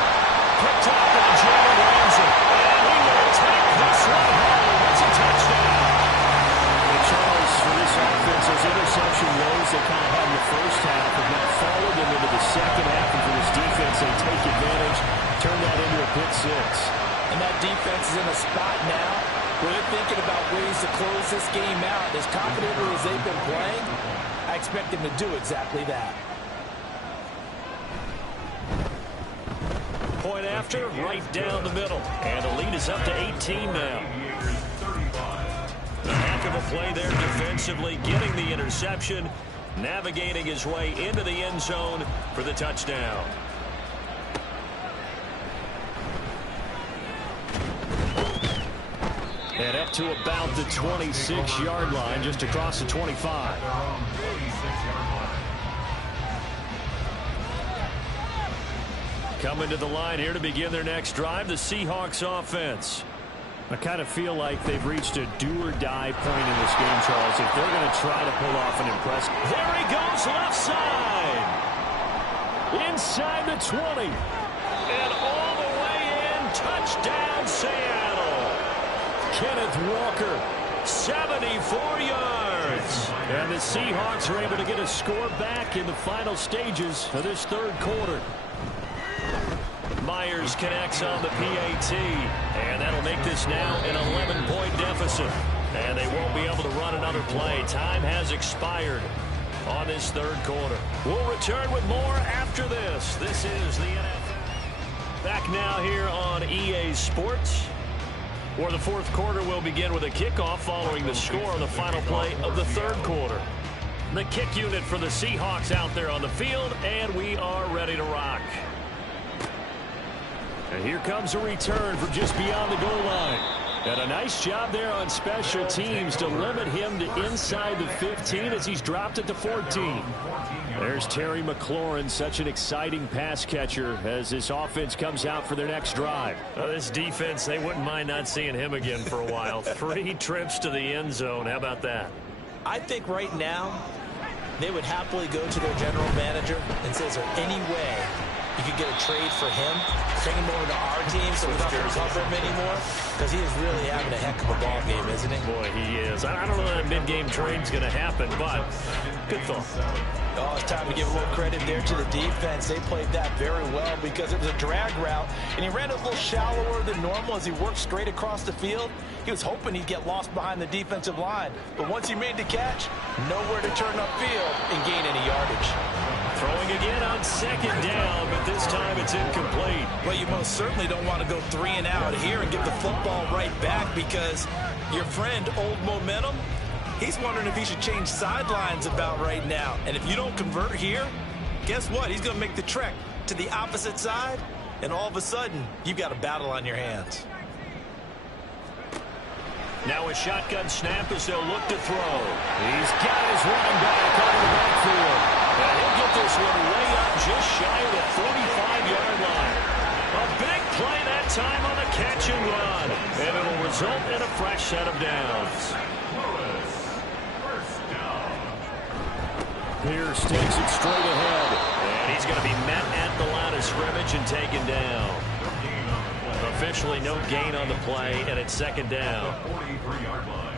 Picked up by Jalen Ramsey. And he will take this one home. It's a touchdown. And Charles, for this offense, those interception lows they kind of had in the first half have not followed them into the second half. And for this defense, they take advantage, turn that into a pick 6. And that defense is in a spot now where they're thinking about ways to close this game out. As confidently as they've been playing, I expect them to do exactly that. Point after, right down the middle. And the lead is up to 18 now. A heck of a play there defensively, getting the interception, navigating his way into the end zone for the touchdown. And up to about the 26-yard line, just across the 25. Coming to the line here to begin their next drive, the Seahawks offense. I kind of feel like they've reached a do-or-die point in this game, Charles, if they're going to try to pull off an impressive. There he goes, left side. Inside the 20. And all the way in, touchdown Seattle. Kenneth Walker, 74 yards. And the Seahawks are able to get a score back in the final stages of this 3rd quarter. Myers connects on the PAT, and that'll make this now an 11-point deficit. And they won't be able to run another play. Time has expired on this 3rd quarter. We'll return with more after this. This is the NFL. Back now here on EA Sports, where the 4th quarter will begin with a kickoff following the score on the final play of the 3rd quarter. The kick unit for the Seahawks out there on the field, and we are ready to rock. And here comes a return from just beyond the goal line. And a nice job there on special teams to limit him to inside the 15 as he's dropped at the 14. There's Terry McLaurin, such an exciting pass catcher as this offense comes out for their next drive. This defense, they wouldn't mind not seeing him again for a while. 3 trips to the end zone. How about that? I think right now they would happily go to their general manager and say, is there any way you could get a trade for him, bring him over to our team so we don't have to cover him anymore? Because he is really having a heck of a ball game, isn't he? Boy, he is. I don't know that a mid-game trade's going to happen, but good thought. Oh, it's time to give a little credit there to the defense. They played that very well because it was a drag route, and he ran a little shallower than normal as he worked straight across the field. He was hoping he'd get lost behind the defensive line, but once he made the catch, nowhere to turn upfield and gain any yardage. Throwing again on second down, but this time it's incomplete. Well, you most certainly don't want to go 3 and out here and get the football right back because your friend, Old Momentum, he's wondering if he should change sidelines about right now. And if you don't convert here, guess what? He's going to make the trek to the opposite side, and all of a sudden, you've got a battle on your hands. Now a shotgun snap as they'll look to throw. He's got his running back out of the backfield. And he'll get this one way up just shy of the 45-yard line. A big play that time on the catch and run. And it'll result in a fresh set of downs. Pierce takes it straight ahead. And he's going to be met at the line of scrimmage and taken down. Officially no gain on the play, and it's second down. 43-yard line.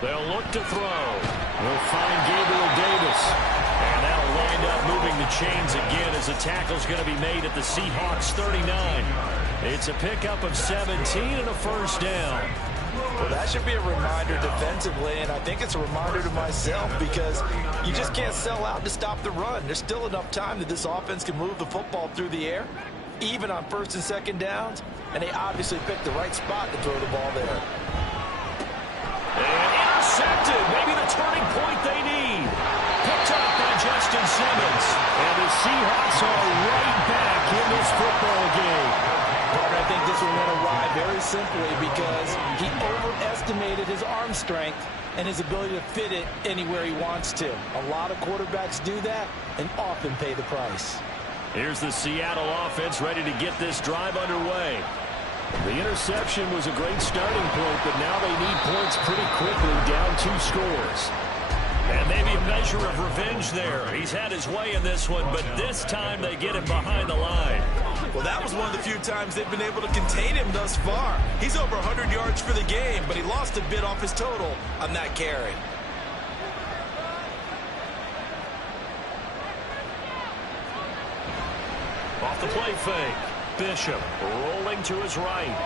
They'll look to throw. We'll find Gabriel Davis. And that'll wind up moving the chains again as the tackle's going to be made at the Seahawks 39. It's a pickup of 17 and a first down. Well, that should be a reminder defensively, and I think it's a reminder to myself because you just can't sell out to stop the run. There's still enough time that this offense can move the football through the air, even on first and second downs, and they obviously picked the right spot to throw the ball there. And intercepted, maybe the turning point they need. Picked up by Justin Simmons, and the Seahawks are right back in this football game. But I think this one went awry very simply because he overestimated his arm strength and his ability to fit it anywhere he wants to. A lot of quarterbacks do that and often pay the price. Here's the Seattle offense ready to get this drive underway. The interception was a great starting point, but now they need points pretty quickly, down 2 scores. And maybe a measure of revenge there. He's had his way in this one, but this time they get him behind the line. Well, that was one of the few times they've been able to contain him thus far. He's over 100 yards for the game, but he lost a bit off his total on that carry. Off the play fake. Bishop rolling to his right.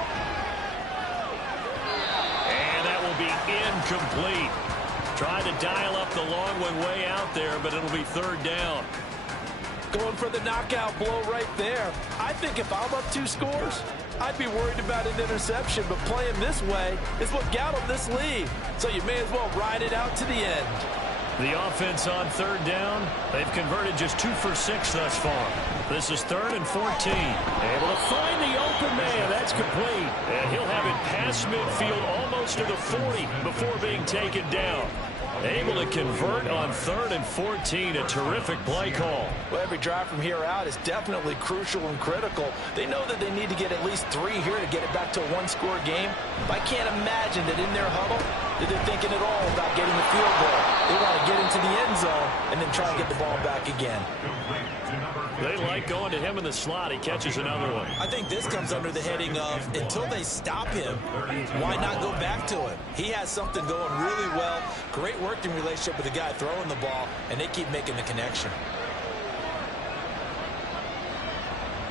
And that will be incomplete. Tried to dial up the long one way out there, but it'll be third down. Going for the knockout blow right there. I think if I'm up 2 scores, I'd be worried about an interception, but playing this way is what got him this lead. So you may as well ride it out to the end. The offense on third down, they've converted just 2 for 6 thus far. This is 3rd and 14. Able to find the open man. That's complete. And he'll have it past midfield almost to the 40 before being taken down. Able to convert on 3rd and 14. A terrific play call. Well, every drive from here out is definitely crucial and critical. They know that they need to get at least 3 here to get it back to a 1-score game. But I can't imagine that in their huddle that they're thinking at all about getting the field goal. They want to get into the end zone and then try and get the ball back again. They like going to him in the slot. He catches another one. I think this comes under the heading of until they stop him, why not go back to him? He has something going really well. Great working relationship with the guy throwing the ball, and they keep making the connection.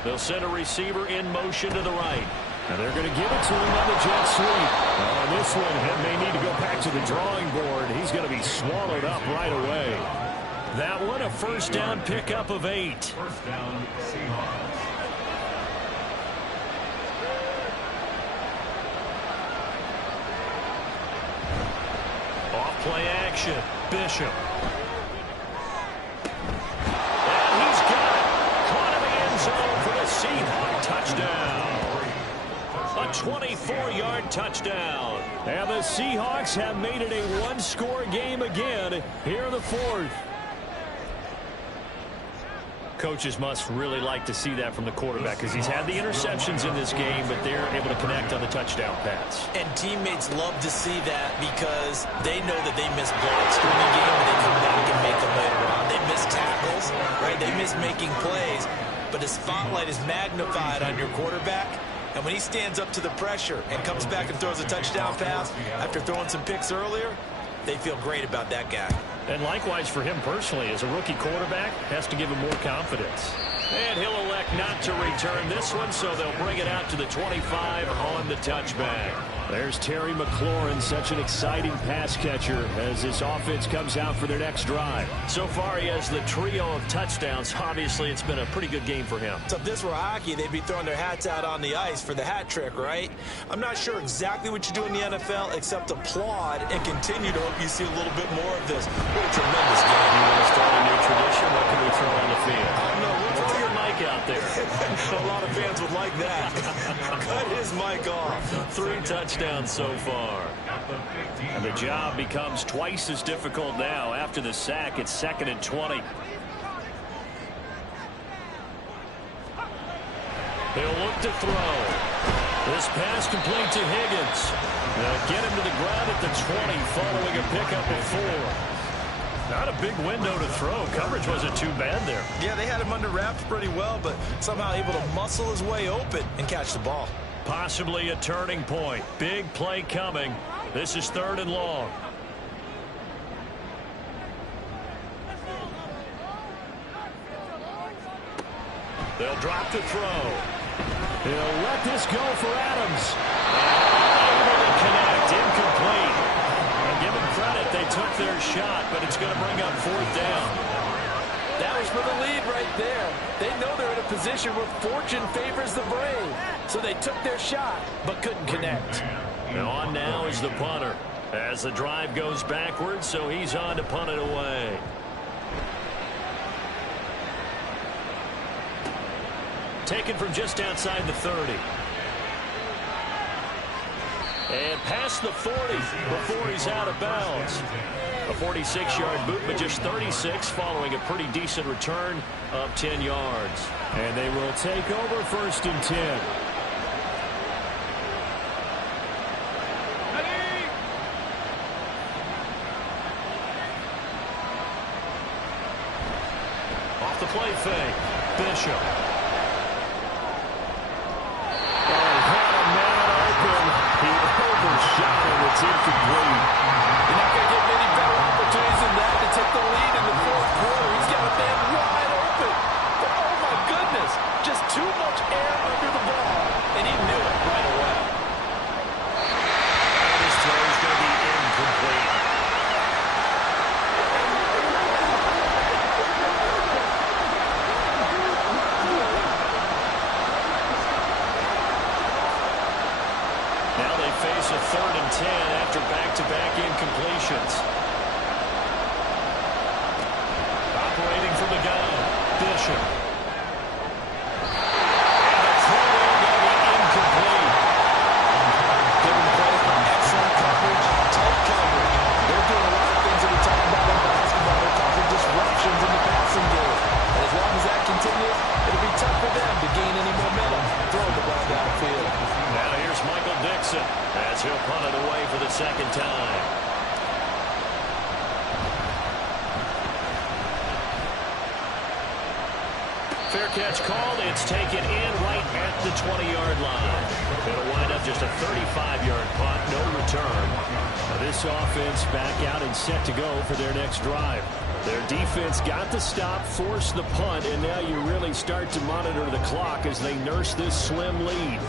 They'll send a receiver in motion to the right. And they're going to give it to him on the jet sweep. On this one, he may need to go back to the drawing board. He's going to be swallowed up right away. That one, a first down pickup of 8. First down, Seahawks. Off play action. Bishop. And he's got it. Caught in the end zone for the Seahawks touchdown. A 24-yard touchdown. And the Seahawks have made it a 1-score game again here in the 4th. Coaches must really like to see that from the quarterback because he's had the interceptions in this game, but they're able to connect on the touchdown pass. And teammates love to see that because they know that they miss blocks during the game, and they come back and make them later on. They miss tackles, right? They miss making plays, but the spotlight is magnified on your quarterback. And when he stands up to the pressure and comes back and throws a touchdown pass after throwing some picks earlier, they feel great about that guy. And likewise for him personally, as a rookie quarterback, has to give him more confidence. And he'll elect not to return this one, so they'll bring it out to the 25 on the touchback. There's Terry McLaurin, such an exciting pass catcher as this offense comes out for their next drive. So far, he has the trio of touchdowns. Obviously, it's been a pretty good game for him. So if this were hockey, they'd be throwing their hats out on the ice for the hat trick, right? I'm not sure exactly what you do in the NFL except applaud and continue to hope you see a little bit more of this. What a tremendous game. You want to start a new tradition? What can we throw on the field? I don't know. Throw your mic out there. A lot of fans would like that. Cut his mic off. 3 touchdowns so far. And the job becomes twice as difficult now. After the sack, it's 2nd and 20. He'll look to throw. This pass complete to Higgins. They'll get him to the ground at the 20 following a pickup of 4. Not a big window to throw. Coverage wasn't too bad there. Yeah, they had him under wraps pretty well, but somehow able to muscle his way open and catch the ball. Possibly a turning point. Big play coming. This is 3rd and long. They'll drop to throw. He'll let this go for Adams. Able to connect. Incomplete. And give them credit. They took their shot, but it's going to bring up 4th down. That was for the lead right there. They know they're in a position where fortune favors the brave. So they took their shot, but couldn't connect. Now on now is the punter. As the drive goes backwards, so he's on to punt it away. Taken from just outside the 30. And past the 40 before he's out of bounds. A 46-yard boot, but just 36 following a pretty decent return of 10 yards. And they will take over 1st and 10. Off the play fake. Bishop. He overshot him. It's incomplete. You're not going to get many better opportunities than that to take the lead in the 4th quarter. He's got a man wide open. But oh my goodness, just too much air under the ball. And he knew it right away. This throw is going to be incomplete. Face a 3rd and 10 after back-to-back incompletions. Operating from the gun, Bishop. And the throw going to be incomplete. Give him credit for excellent coverage, tight coverage. They're doing a lot of things that we talk about in basketball. They're causing disruptions in the passing game. And as long as that continues, it'll be tough for them to gain any momentum throwing the ball downfield. Now here's Michael Dixon as he'll punt it away for the 2nd time. Fair catch called. It's taken in right at the 20-yard line. It'll wind up just a 35-yard punt, no return. Now this offense back out and set to go for their next drive. Their defense got the stop, forced the punt, and now you really start to monitor the clock as they nurse this slim lead.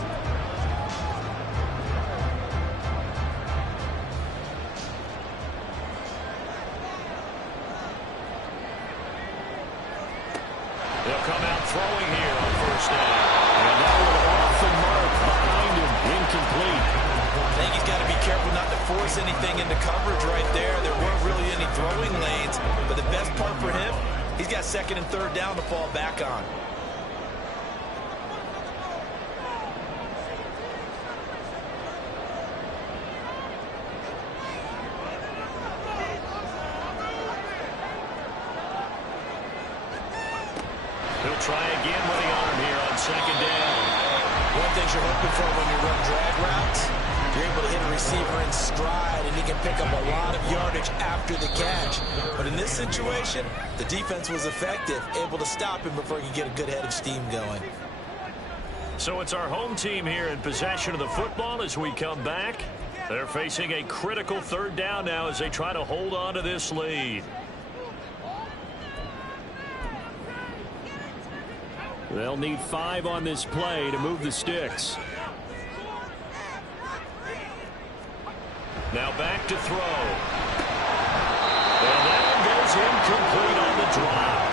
They'll come out throwing here on 1st down. And that one off the mark behind him, incomplete. I think he's got to be careful not to force anything into coverage right there. There weren't really any throwing lanes, but the best part for him, he's got 2nd and 3rd down to fall back on. He'll try again with the arm here on second down. One thing you're hoping for when you run drag routes, you're able to hit a receiver in stride, and he can pick up a lot of yardage after the catch. But in this situation, the defense was effective, able to stop him before he could get a good head of steam going. So it's our home team here in possession of the football as we come back. They're facing a critical third down now as they try to hold on to this lead. They'll need 5 on this play to move the sticks. Now back to throw. And that one goes incomplete on the drop.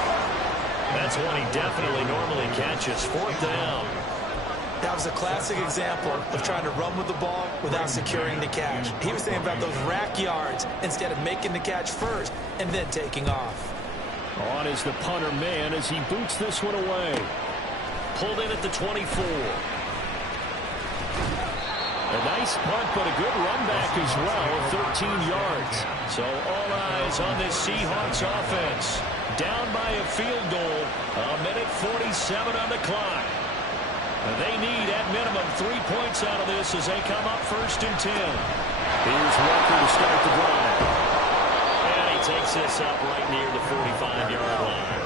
That's one he definitely normally catches. 4th down. That was a classic example of trying to run with the ball without securing the catch. He was thinking about those rack yards instead of making the catch first and then taking off. On is the punter man as he boots this one away. Pulled in at the 24. A nice punt, but a good run back as well of 13 yards. So all eyes on this Seahawks offense. Down by a field goal. A minute 47 on the clock. They need, at minimum, 3 points out of this as they come up 1st and 10. Here's Walker to start the drive. And he takes this up right near the 45-yard line.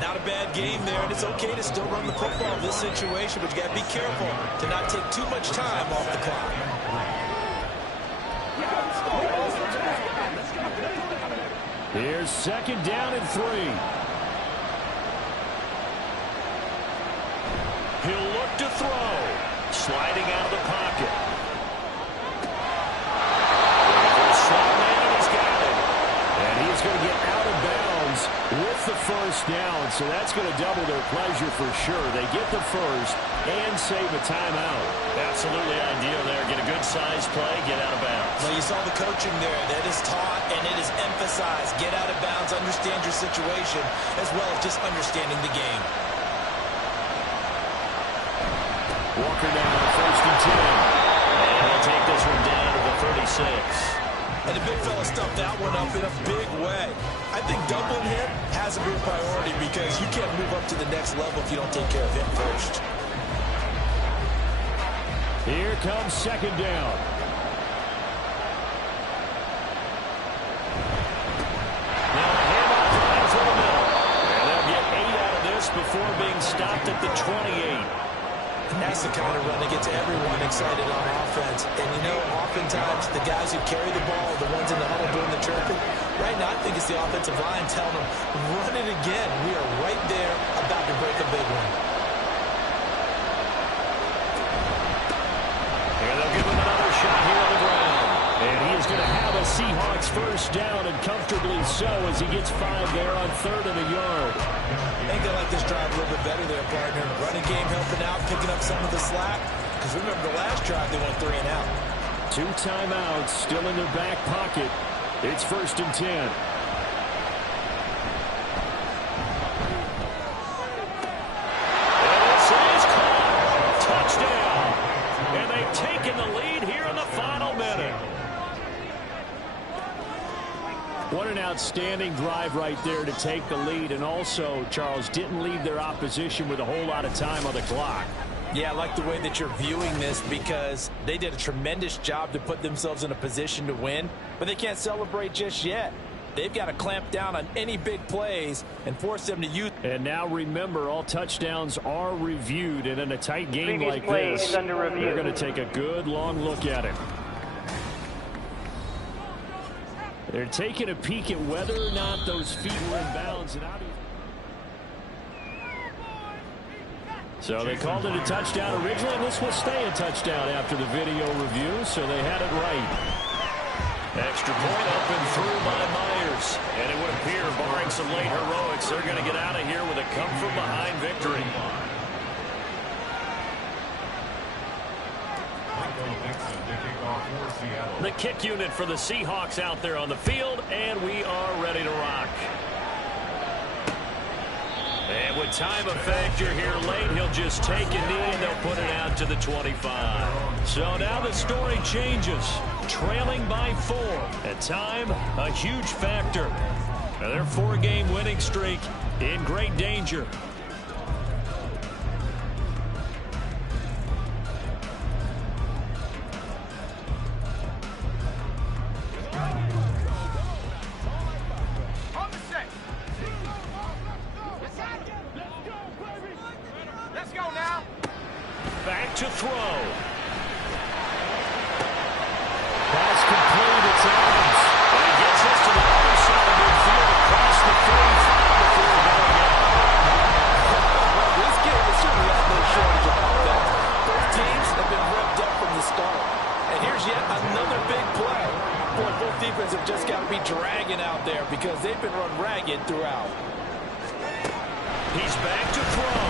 Not a bad game there, and it's okay to still run the football in this situation, but you got to be careful to not take too much time off the clock. Here's 2nd down and 3. He'll look to throw. Sliding out of the pocket. Slot man, and he's got it. And he's going to get out of bounds with the 1st down. So that's going to double their pleasure for sure. They get the 1st and save a timeout. Absolutely ideal there. Get a good size play, get out of bounds. Well, you saw the coaching there. That is taught and it is emphasized. Get out of bounds, understand your situation, as well as just understanding the game. Walker down, 1st and 10. And he'll take this one down to the 36. And the big fella stuffed that one up in a big way. I think doubling him has a big priority because you can't move up to the next level if you don't take care of him first. Here comes 2nd down. Now a handoff drive for the middle. And they'll get 8 out of this before being stopped at the 28. That's the kind of run that gets everyone excited on offense. And, you know, oftentimes the guys who carry the ball are the ones in the huddle doing the chirping. Right now, I think it's the offensive line telling them, run it again. We are right there about to break a big one. And they'll give him another shot here on the ground. And he is going to have a Seahawks 1st down, and comfortably so as he gets 5 there on 3rd and a yard. I think they like this drive a little bit better there, partner. Running game helping out, picking up some of the slack. Because remember the last drive, they went 3 and out. 2 timeouts still in their back pocket. It's 1st and 10. And this is caught. Touchdown. And they've taken the lead here in the final minute. What an outstanding drive right there to take the lead. And also, Charles, didn't leave their opposition with a whole lot of time on the clock. Yeah, I like the way that you're viewing this because they did a tremendous job to put themselves in a position to win, but they can't celebrate just yet. They've got to clamp down on any big plays and force them to use. And now remember, all touchdowns are reviewed, and in a tight game like this, they're going to take a good long look at it. They're taking a peek at whether or not those feet were in bounds. And so they called it a touchdown originally, and this will stay a touchdown after the video review, so they had it right. Extra point up and through by Myers. And it would appear, barring some late heroics, they're going to get out of here with a come-from-behind victory. The kick unit for the Seahawks out there on the field, and we are ready to rock. And with time a factor here late, he'll just take a knee and they'll put it out to the 25. So now the story changes. Trailing by 4. At time, a huge factor. Now their 4-game winning streak in great danger. back to throw. Pass complete. It's Adams. And he gets us to the other side of midfield across the 45 before going out. Well, this game has certainly had no shortage of offense. Both teams have been revved up from the start. And here's yet another big play. Boy, both defenses have just got to be dragging out there because they've been run ragged throughout. He's back to throw.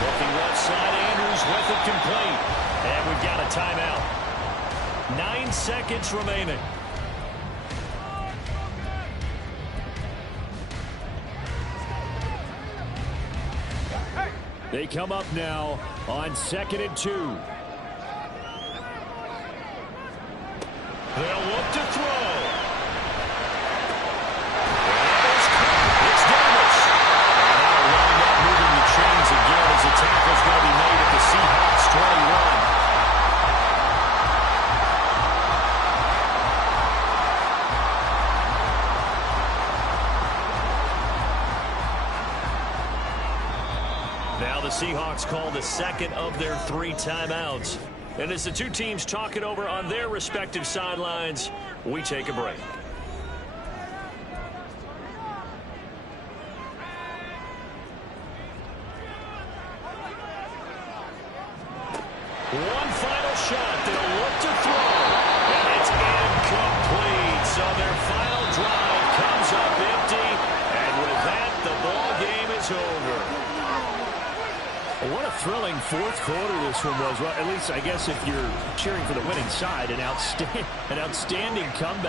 Looking left side, Andrews with it complete. And we've got a timeout. 9 seconds remaining. They come up now on 2nd and 2. They'll look to throw. It's Davis. And now running up, moving the chains again as the tackle's going to be made at the Seahawks 21. Now the Seahawks call the second of their 3 timeouts. And as the two teams talk it over on their respective sidelines, we take a break. One final shot. They'll look to throw. And it's incomplete. So their final drive comes up empty. And with that, the ball game is over. What a thrilling fourth quarter this one was. Well, at least, I guess, if you're cheering for the winning side, an outstanding comeback.